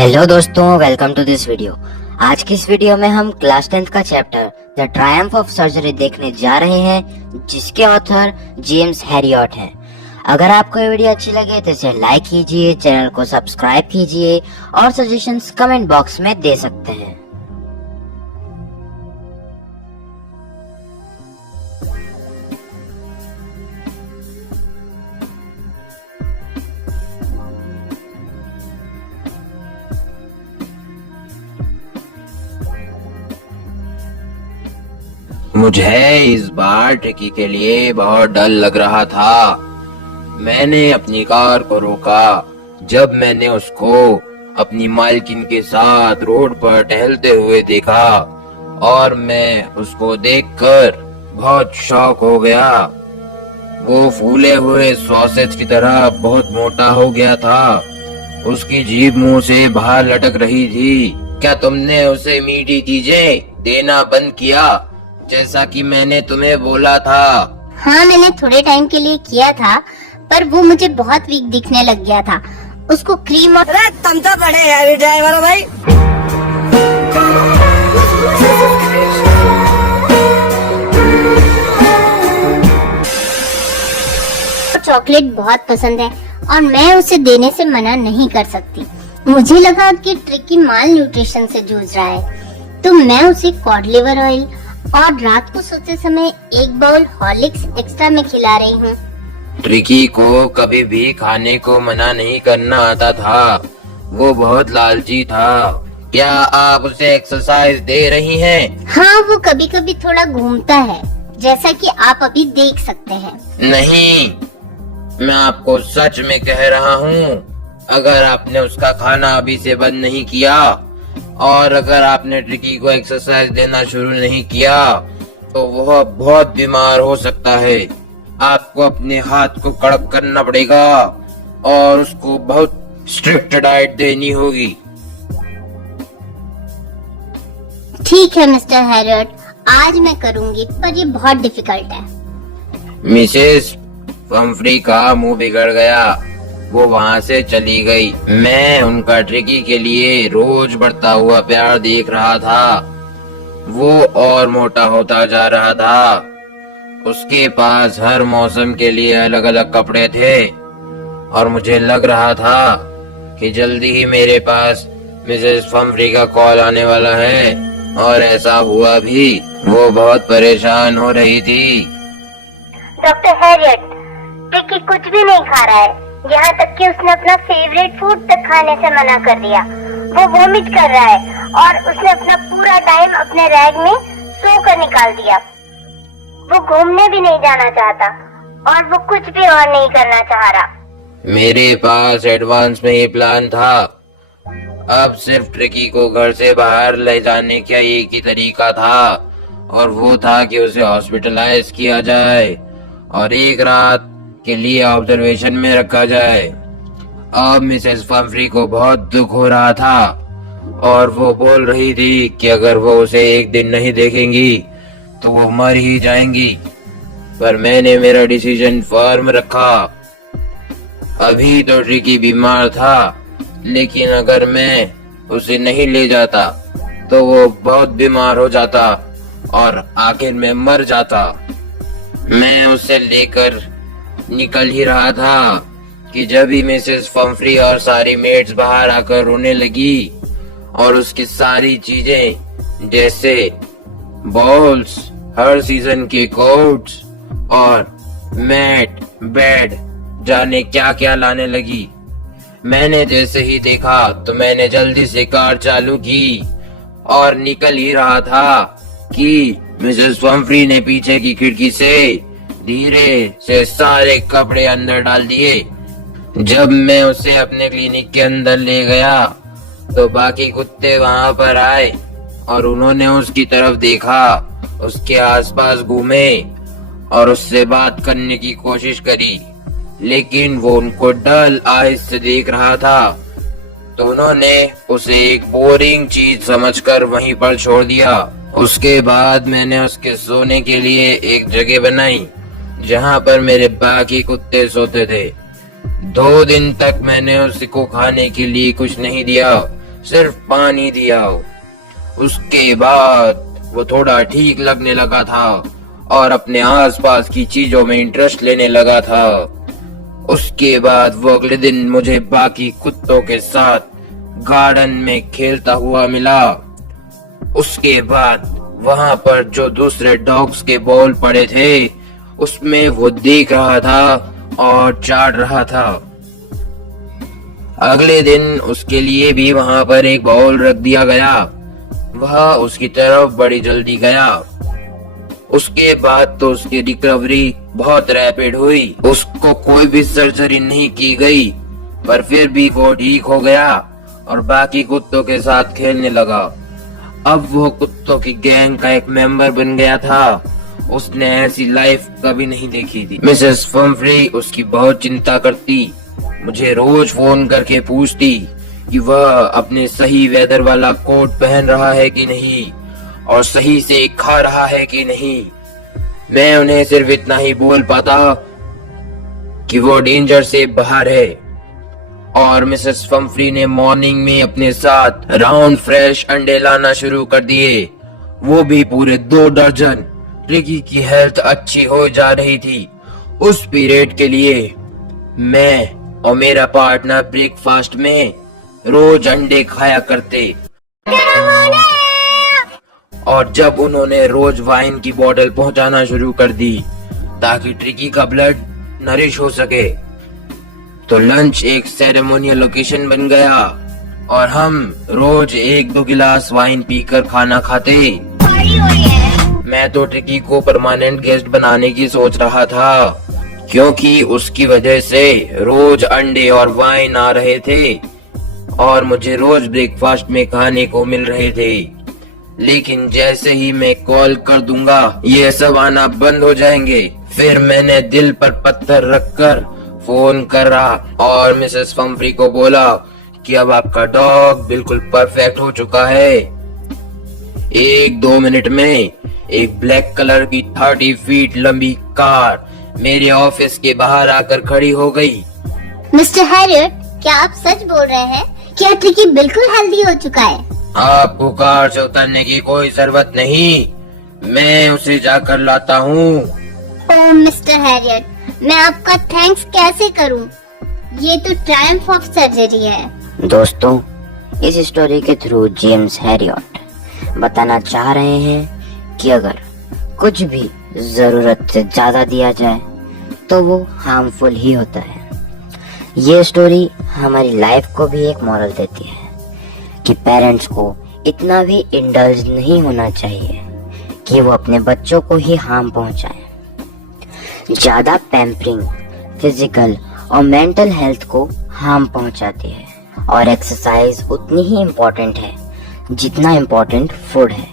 Hello दोस्तों, welcome to this video. आज की इस वीडियो में हम क्लास 10th का chapter the Triumph of surgery देखने जा रहे हैं, जिसके ऑथर जेम्स हैरियट हैं। अगर आपको ये वीडियो अच्छी लगे तो इसे लाइक कीजिए, चैनल को सब्सक्राइब कीजिए और सजेशंस कमेंट बॉक्स में दे सकते हैं। मुझे इस बार ट्रिकी के लिए बहुत डर लग रहा था। मैंने अपनी कार को रोका जब मैंने उसको अपनी मालकिन के साथ रोड पर टहलते हुए देखा और मैं उसको देखकर बहुत शॉक हो गया। वो फूले हुए सॉसेज की तरह बहुत मोटा हो गया था। उसकी जीभ मुंह से बाहर लटक रही थी। क्या तुमने उसे मीठी चीजें देना बंद किया, जैसा कि मैंने तुम्हें बोला था? हाँ, मैंने थोड़े टाइम के लिए किया था, पर वो मुझे बहुत वीक दिखने लग गया था। उसको क्रीम और तुम तो बड़े हैवी ड्राइवर हो भाई। चॉकलेट बहुत पसंद है और मैं उसे देने से मना नहीं कर सकती। मुझे लगा कि ट्रिकी माल न्यूट्रिशन से जूझ रहा है, तो मैं उसे कॉड लिवर ऑयल और रात को सोते समय एक बाउल हॉर्लिक्स एक्स्ट्रा में खिला रही हूँ। ट्रिकी को कभी भी खाने को मना नहीं करना आता था। वो बहुत लालची था। क्या आप उसे एक्सरसाइज दे रही हैं? हाँ, वो कभी कभी थोड़ा घूमता है, जैसा कि आप अभी देख सकते हैं। नहीं, मैं आपको सच में कह रहा हूँ, अगर आपने उसका खाना अभी से बंद नहीं किया और अगर आपने ट्रिकी को एक्सरसाइज देना शुरू नहीं किया तो वह बहुत बीमार हो सकता है। आपको अपने हाथ को कड़क करना पड़ेगा और उसको बहुत स्ट्रिक्ट डाइट देनी होगी। ठीक है मिस्टर हैरियट, आज मैं करूंगी, पर ये बहुत डिफिकल्ट है। मिसेस हम्फ्री का मुंह बिगड़ गया। वो वहाँ से चली गई। मैं उनका ट्रिकी के लिए रोज बढ़ता हुआ प्यार देख रहा था। वो और मोटा होता जा रहा था। उसके पास हर मौसम के लिए अलग अलग कपड़े थे और मुझे लग रहा था कि जल्दी ही मेरे पास मिसेस हम्फ्री का कॉल आने वाला है, और ऐसा हुआ भी। वो बहुत परेशान हो रही थी। डॉक्टर हैरियट, ट्रिकी कुछ भी नहीं खा रहा है, यहाँ तक कि उसने अपना फेवरेट फूड तक खाने से मना कर दिया। वो वोमिट कर रहा है और उसने अपना पूरा टाइम अपने रैग में सोकर निकाल दिया। वो घूमने भी नहीं जाना चाहता और वो कुछ भी और नहीं करना चाह रहा। मेरे पास एडवांस में ये प्लान था। अब सिर्फ ट्रिकी को घर से बाहर ले जाने का एक ही तरीका था, और वो था कि उसे हॉस्पिटलाइज किया जाए और एक रात के लिए ऑब्जर्वेशन में रखा जाए। अब मिसेस हम्फ्री को बहुत दुख हो रहा था और वो बोल रही थी कि अगर वो उसे एक दिन नहीं देखेंगी तो वो मर ही जाएंगी। पर मैंने मेरा डिसीजन फर्म रखा। अभी तो ट्रिकी बीमार था, लेकिन अगर मैं उसे नहीं ले जाता तो वो बहुत बीमार हो जाता और आखिर में मर जाता। मैं उसे लेकर निकल ही रहा था कि जब ही मिसेस हम्फ्री और सारी मेट्स बाहर आकर रोने लगी और उसकी सारी चीजें जैसे बॉल्स, हर सीजन के कोट्स और मैट, बेड, जाने क्या क्या लाने लगी। मैंने जैसे ही देखा तो मैंने जल्दी से कार चालू की और निकल ही रहा था कि मिसेस हम्फ्री ने पीछे की खिड़की से धीरे से सारे कपड़े अंदर डाल दिए। जब मैं उसे अपने क्लिनिक के अंदर ले गया तो बाकी कुत्ते वहां पर आए और उन्होंने उसकी तरफ देखा, उसके आसपास घूमे और उससे बात करने की कोशिश करी, लेकिन वो उनको डल आइज से देख रहा था, तो उन्होंने उसे एक बोरिंग चीज समझकर वहीं पर छोड़ दिया। उसके बाद मैंने उसके सोने के लिए एक जगह बनाई जहाँ पर मेरे बाकी कुत्ते सोते थे। 2 दिन तक मैंने उसको खाने के लिए कुछ नहीं दिया, सिर्फ पानी दिया। उसके बाद वो थोड़ा ठीक लगने लगा था और अपने आसपास की चीजों में इंटरेस्ट लेने लगा था। उसके बाद वो अगले दिन मुझे बाकी कुत्तों के साथ गार्डन में खेलता हुआ मिला। उसके बाद वहां पर जो दूसरे डॉग्स के बॉल पड़े थे उसमें वो देख रहा था और चाट रहा था। अगले दिन उसके लिए भी वहां पर एक बॉल रख दिया गया। वह उसकी तरफ बड़ी जल्दी गया। उसके बाद तो उसकी रिकवरी बहुत रैपिड हुई। उसको कोई भी सर्जरी नहीं की गई, पर फिर भी वो ठीक हो गया और बाकी कुत्तों के साथ खेलने लगा। अब वो कुत्तों की गैंग का एक मेंबर बन गया था। उसने ऐसी लाइफ कभी नहीं देखी थी। मिसेस फम्फ्री उसकी बहुत चिंता करती, मुझे रोज फोन करके पूछती कि वह अपने सही वेदर वाला कोट पहन रहा है कि नहीं और सही से खा रहा है कि नहीं। मैं उन्हें सिर्फ इतना ही बोल पाता कि वो डेंजर से बाहर है। और मिसेस फम्फ्री ने मॉर्निंग में अपने साथ राउंड फ्रेश अंडे लाना शुरू कर दिए, वो भी पूरे 2 दर्जन। ट्रिकी की हेल्थ अच्छी हो जा रही थी। उस पीरियड के लिए मैं और मेरा पार्टनर ब्रेकफास्ट में रोज अंडे खाया करते। और जब उन्होंने रोज वाइन की बोतल पहुंचाना शुरू कर दी ताकि ट्रिकी का ब्लड नरिश हो सके, तो लंच एक सेरेमोनियल ओकेशन बन गया और हम रोज 1-2 गिलास वाइन पीकर खाना खाते। मैं तो ट्रिकी को परमानेंट गेस्ट बनाने की सोच रहा था, क्योंकि उसकी वजह से रोज अंडे और वाइन आ रहे थे और मुझे रोज ब्रेकफास्ट में खाने को मिल रहे थे। लेकिन जैसे ही मैं कॉल कर दूंगा ये सब आना बंद हो जाएंगे। फिर मैंने दिल पर पत्थर रखकर फोन करा और मिसेस फम्फ्री को बोला कि अब आपका डॉग बिल्कुल परफेक्ट हो चुका है। 1-2 मिनट में एक ब्लैक कलर की 30 फीट लंबी कार मेरे ऑफिस के बाहर आकर खड़ी हो गई। मिस्टर हैरियट, क्या आप सच बोल रहे हैं? क्या ट्रिकी बिल्कुल हेल्दी हो चुका है? आपको कार से उतरने की कोई जरूरत नहीं, मैं उसे जाकर लाता हूँ। ओह मिस्टर हैरियट, मैं आपका थैंक्स कैसे करूँ? ये तो ट्रायम्फ ऑफ सर्जरी है। दोस्तों, इस स्टोरी के थ्रू जेम्स हैरियट बताना चाह रहे हैं कि अगर कुछ भी जरूरत से ज्यादा दिया जाए तो वो हार्मफुल ही होता है। ये स्टोरी हमारी लाइफ को भी एक मॉरल देती है कि पेरेंट्स को इतना भी इंडल्ज नहीं होना चाहिए कि वो अपने बच्चों को ही हार्म पहुंचाए। ज्यादा पैम्परिंग फिजिकल और मेंटल हेल्थ को हार्म पहुंचाती है और एक्सरसाइज उतनी ही इम्पोर्टेंट है जितना इम्पोर्टेंट फूड है।